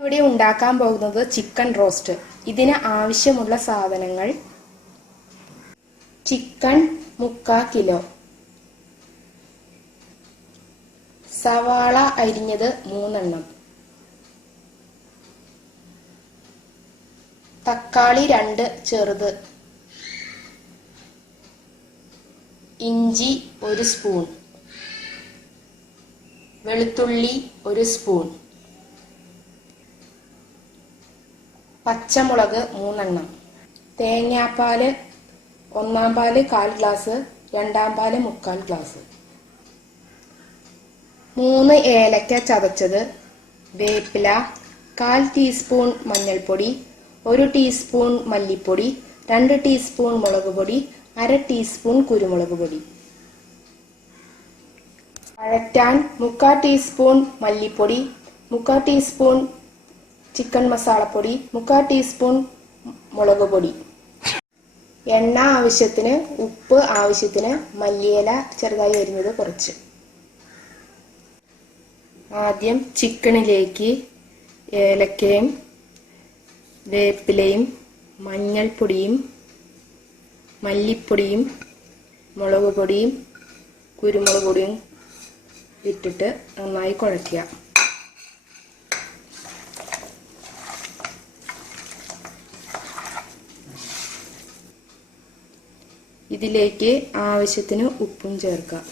ഇവിടെ ഉണ്ടാക്കാൻ പോകുന്നത് ചിക്കൻ റോസ്റ്റ്. ഇതിന് ആവശ്യമുള്ള സാധനങ്ങൾ: ചിക്കൻ 3/4 കിലോ, സവാള അരിഞ്ഞത് 3 എണ്ണം, തക്കാളി 2 ചെറുത്, ഇഞ്ചി 1 സ്പൂൺ, വെളുത്തുള്ളി 1 സ്പൂൺ, പച്ചമുളക് 3 എണ്ണം, തേങ്ങാപ്പാല് 1-ാം പാല് 1/4 ഗ്ലാസ്, 2-ാം പാല് 3/4 ഗ്ലാസ്, 3 ഏലക്ക ചതച്ചത്, വേപ്പില, 1/4 ടീസ്പൂൺ മഞ്ഞൾപ്പൊടി, 1 ടീസ്പൂൺ മല്ലിപ്പൊടി, 2 ടീസ്പൂൺ മുളക് പൊടി, 1/2 ടീസ്പൂൺ കുരുമുളക് പൊടി. വഴറ്റാൻ 3/4 ടീസ്പൂൺ മല്ലിപ്പൊടി, 3/4 ടീസ്പൂൺ ചിക്കൻ മസാലപ്പൊടി, 3/4 ടീസ്പൂൺ മുളക് പൊടി, എണ്ണ ആവശ്യത്തിന്, ഉപ്പ് ആവശ്യത്തിന്, മല്ലിയില ചെറുതായി അരിഞ്ഞത് കുറച്ച്. ആദ്യം ചിക്കനിലേക്ക് ഏലക്കയും വേപ്പിലയും മഞ്ഞൾപ്പൊടിയും മല്ലിപ്പൊടിയും മുളക് പൊടിയും കുരുമുളക് പൊടിയും ഇട്ടിട്ട് നന്നായി കുഴയ്ക്കുക. ഇതിലേക്ക് ആവശ്യത്തിന് ഉപ്പും ചേർക്കുക.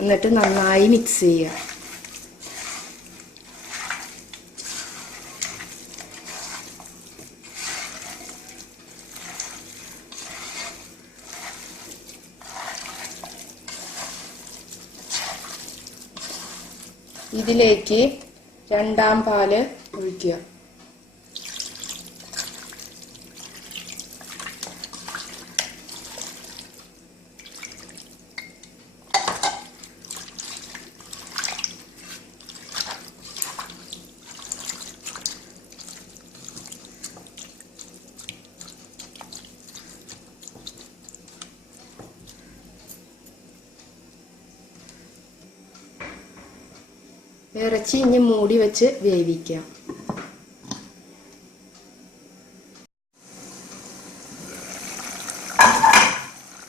എന്നിട്ട് നന്നായി മിക്സ് ചെയ്യുക. ഇതിലേക്ക് 2-ാം പാല് ഒഴിക്കുക. ഇറച്ചി ഇനി മൂടി വെച്ച് വേവിക്കാം.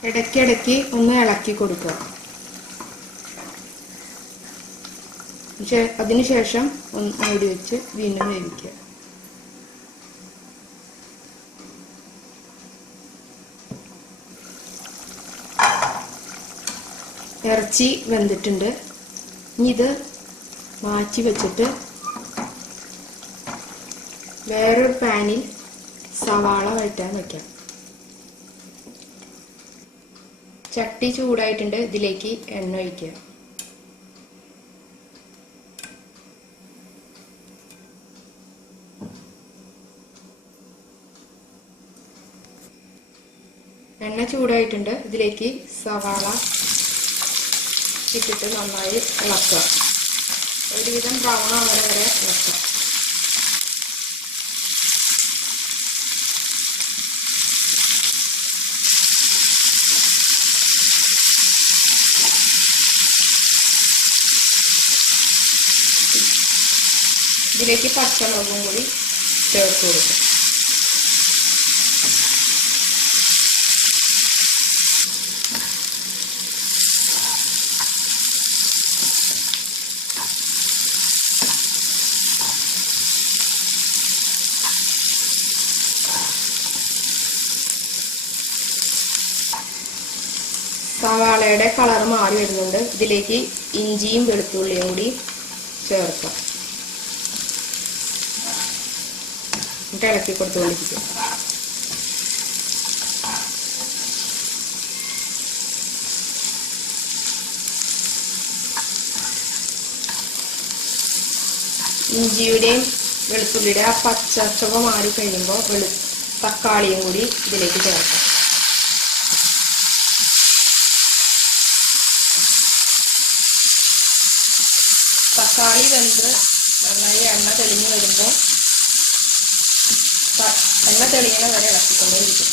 ഇടയ്ക്കിടയ്ക്ക് ഒന്ന് ഇളക്കി കൊടുക്കുക. അതിനുശേഷം ഒന്ന് മൂടി വെച്ച് വീണ്ടും വേവിക്കുക. ഇറച്ചി വെന്തിട്ടുണ്ട്. ഇനി ഇത് മാറ്റി വെച്ചിട്ട് വേറൊരു പാനിൽ സവാള വഴറ്റാൻ വയ്ക്കാം. ചട്ടി ചൂടായിട്ടുണ്ട്. ഇതിലേക്ക് എണ്ണ ഒഴിക്കുക. എണ്ണ ചൂടായിട്ടുണ്ട്. ഇതിലേക്ക് സവാള ഇട്ടിട്ട് നന്നായി ഇളക്കുക. ഒരുവിധം ബ്രൗൺ ആവുന്ന വരെ ഇളക്കുക. ഇതിലേക്ക് പച്ചമുളകും കൂടി ചേർത്ത് കൊടുക്കുക. സവാളയുടെ കളർ മാറി വരുന്നുണ്ട്. ഇതിലേക്ക് ഇഞ്ചിയും വെളുത്തുള്ളിയും കൂടി ചേർക്കാം. എന്നിട്ട് ഇളക്കി കൊടുത്തുകൊണ്ടിരിക്കുക. ഇഞ്ചിയുടെയും വെളുത്തുള്ളിയുടെ ആ പച്ചച്ചവ മാറി കഴിയുമ്പോൾ തക്കാളിയും കൂടി ഇതിലേക്ക് ചേർക്കാം. തക്കാളി വെന്ത് നന്നായി എണ്ണ തെളിഞ്ഞ് വരുമ്പോൾ എണ്ണ തെളിയണ വരെ ഇളക്കിക്കൊണ്ടേയിരിക്കും.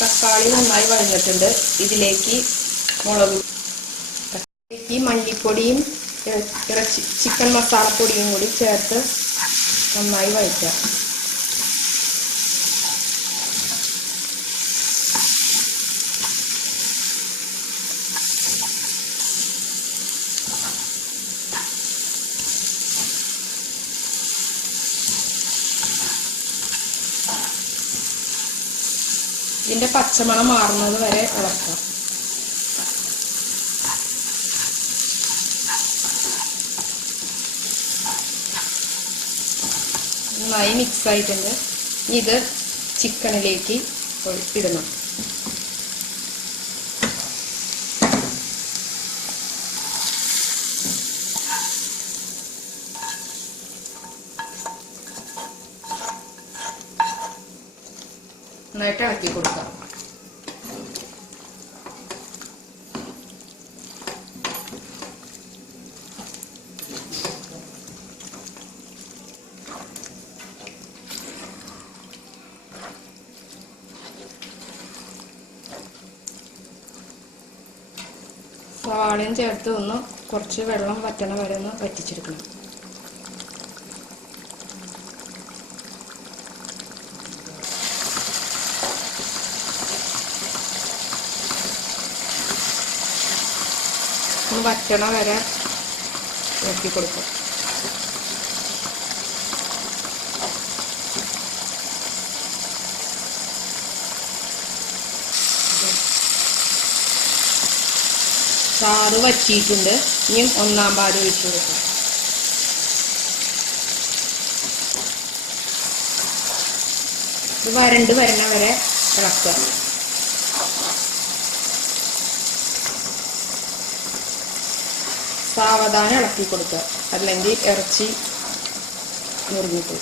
തക്കാളി നന്നായി വഴന്നിട്ടുണ്ട്. ഇതിലേക്ക് മല്ലിപ്പൊടിയും ചിക്കൻ മസാലപ്പൊടിയും കൂടി ചേർത്ത് നന്നായി വഴറ്റുക. ഇതിന്റെ പച്ചമണം മാറുന്നത് വരെ ഇളക്കാം. നന്നായി മിക്സ് ആയിട്ടുണ്ട്. ഇത് ചിക്കനിലേക്ക് ഇടണം. നന്നായിട്ട് ഇളക്കി കൊടുക്കാം. സവാളയും ചേർത്ത് കുറച്ച് വെള്ളം വറ്റണ വരെ ഒന്ന് വറ്റിച്ചെടുക്കണം. വറ്റണ വരെ ഇളക്കി കൊടുക്കും. ചാറ് വറ്റിയിട്ടുണ്ട്. ഇനിയും ഒന്നാം പാൽ ഒഴിച്ചു കൊടുക്കും. ഇത് വരണ്ട് വരണ വരെ ഇളക്കുക. സാവധാനം ഇളക്കി കൊടുക്കുക, അല്ലെങ്കിൽ ഇറച്ചി മുറിഞ്ഞിട്ട്.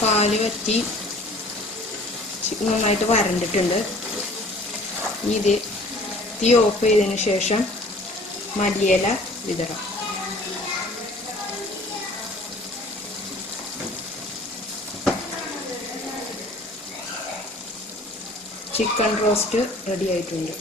പാല് വറ്റി നന്നായിട്ട് വരണ്ടിട്ടുണ്ട്. ഇത് തീ ഓഫ് ചെയ്തതിന് ശേഷം മല്ലിയില വിതറാം. ചിക്കൻ റോസ്റ്റ് റെഡി ആയിട്ടുണ്ട്.